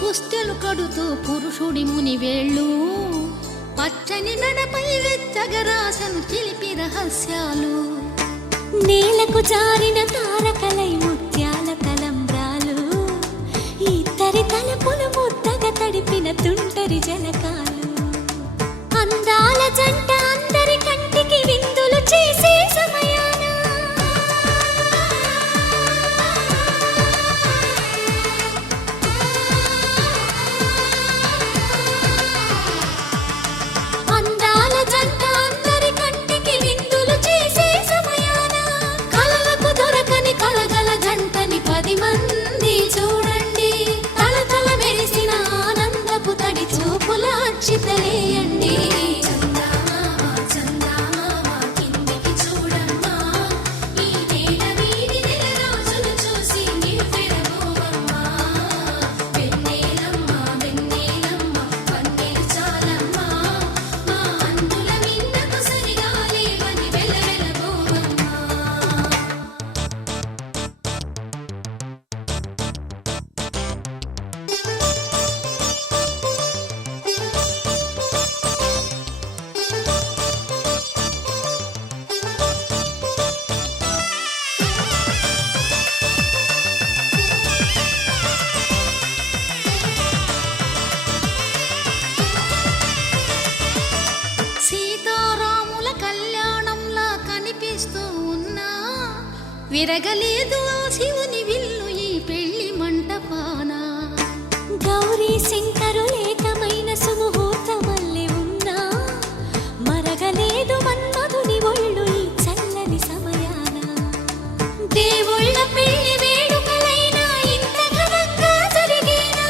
పుస్తెలు కడుతూ పురుషుడి ముని వేళ్ళు పచ్చని మెడపై వెచ్చగరాసను చిలిపి రహస్యాలు నేలకు జారిన తారకలై ముత్యాల తలంబ్రాలు ఇద్దరి తలపులు ముద్దగా తడిపిన తుంటరి జలకాలు అందాల జంట అందరి కంటికి విందులు చేసే సమయాన చితలేయండి విరగలేదు శివుని విల్లు ఈ పెళ్లి మంటపాన గౌరీ శంకరు ఏకమైన సుముహూర్తమల్లె ఉన్నా మరగలేదు మన్మధుని ఒళ్ళు ఈ చల్లని సమయాన దేవుళ్ళ పెళ్లి వేడుకలైనా ఇంత ఘనంగా జరిగేనా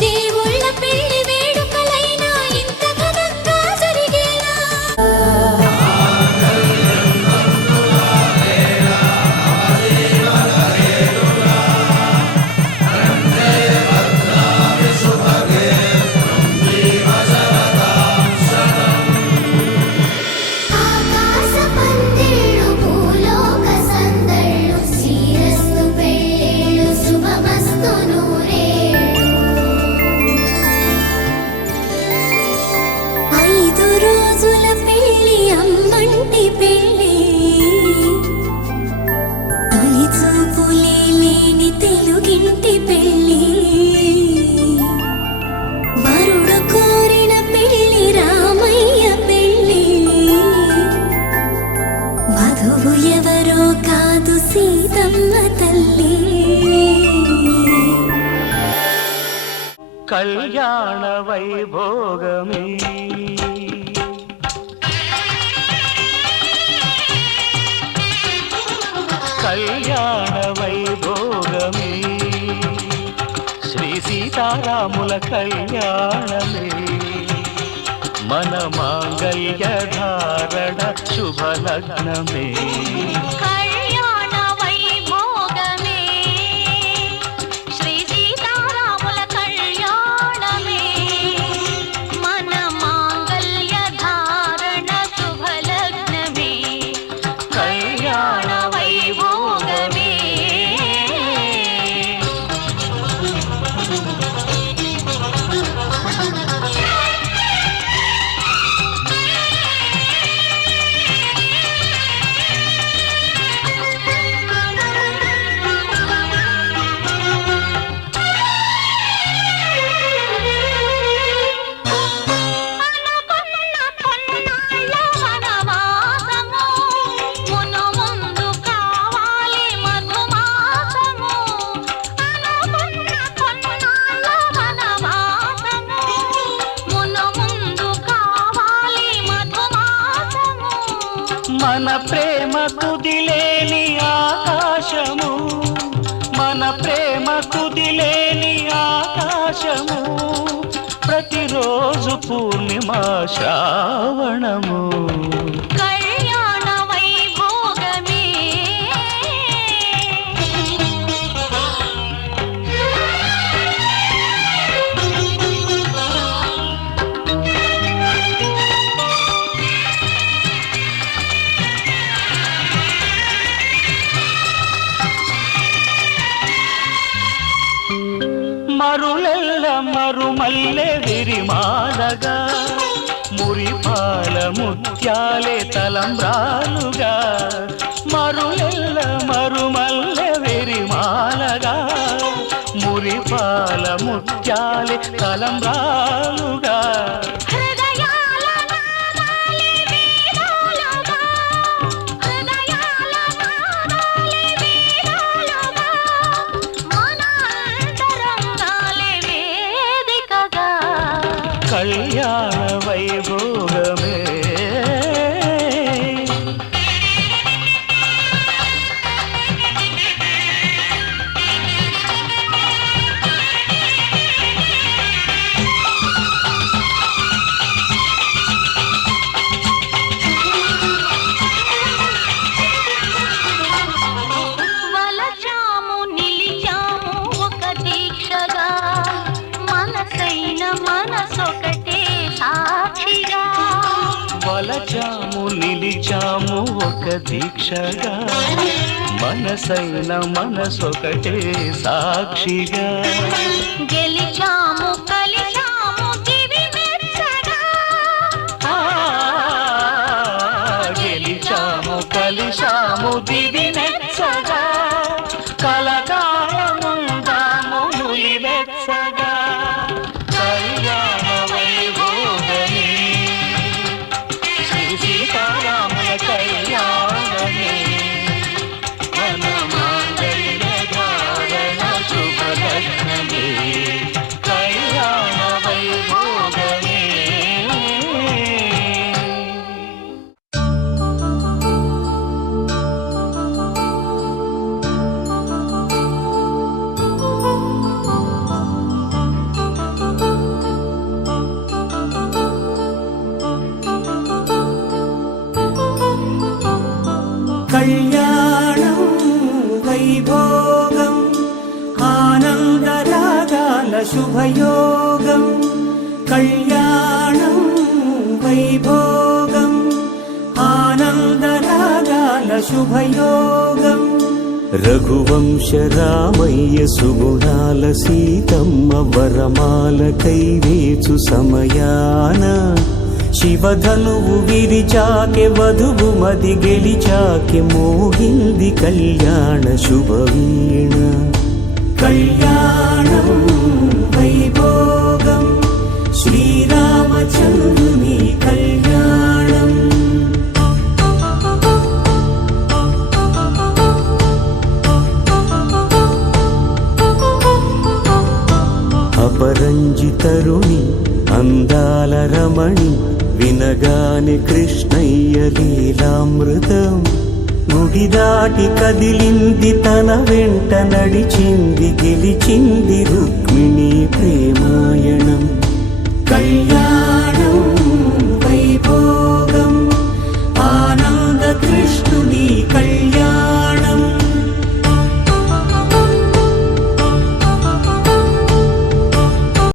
దేవుళ్ళ పెళ్లి వేడుకలైనా ఇంత ఘనంగా జరిగేలా ఆకాశ పందిళ్ళు భూలోక సందళ్ళు శ్రీరస్తు పెళ్ళిళ్ళు శుభమస్తు రోజుల పెళ్లి అమ్మంటి పెళ్లి తొలి చూపులే లేని తెలుగింటి పెళ్లి వరుడు కోరిన పెళ్లి రామయ్య పెళ్లి వధువు ఎవరో కాదు సీతమ్మ తల్లి కళ్యాణ వైభోగమే కళ్యాణ వైభోగమే శ్రీ సీతారాముల కళ్యాణమే మన మాంగళ్య ధారణ శుభలగ్నమే మన ప్రేమ కుదిలేని ఆకాశము మన ప్రేమ కుదిలేని ఆకాశము ప్రతిరోజు పూర్ణిమా శ్రావణము మరులెల్ల మరుమల్లె విరిమాలగా మురిపాల ముత్యాలే తలంబ్రాలుగా మరులెల్ల మరుమల్లె విరిమాలగా మురిపాల ముత్యాలే తలంబ్రాలుగా కళ్యాణ వైభోగమే వలచాము నిలిచాము ఒక దీక్షగా మనసైన మనసొకటే సాక్షిగా వలచాము నిలిచాము ఒక దీక్షగా మనసైన మనసొకటే సాక్షిగా గెలిచాము కలిచాము దివి మెచ్చగా గెలిచాము కలిశాము దివి మెచ్చగా కలకాలముందాము నులి మెచ్చగా కళ్యాణ వైభోగమే శ్రీ సీతారాముల కళ్యాణమే మన మాంగళ్య ధారణ శుభలగ్నమే కళ్యాణ వైభోగమే కళ్యాణం వైభోగం ఆనందరాగాల శుభయోగం కళ్యాణం వైభోగం ఆనందరాగాల శుభయోగం రఘువంశ రామయ్య సుగుణాల సీతమ్మ వరమాల కైవేచు సమయాన శివధనువు విరిచాకె వధువు మది గెలిచాకె మోగింది కళ్యాణ శుభవీణ కళ్యాణం వైభోగం శ్రీరామచంద్రుని కళ్యాణం అపరంజి తరుణి అందాల రమణి వినగాని కృష్ణయ్య లీలామృతం గుడి దాటి కదిలింది తన వెంట నడిచింది గెలిచింది రుక్మిణి ప్రేమాయణం కళ్యాణ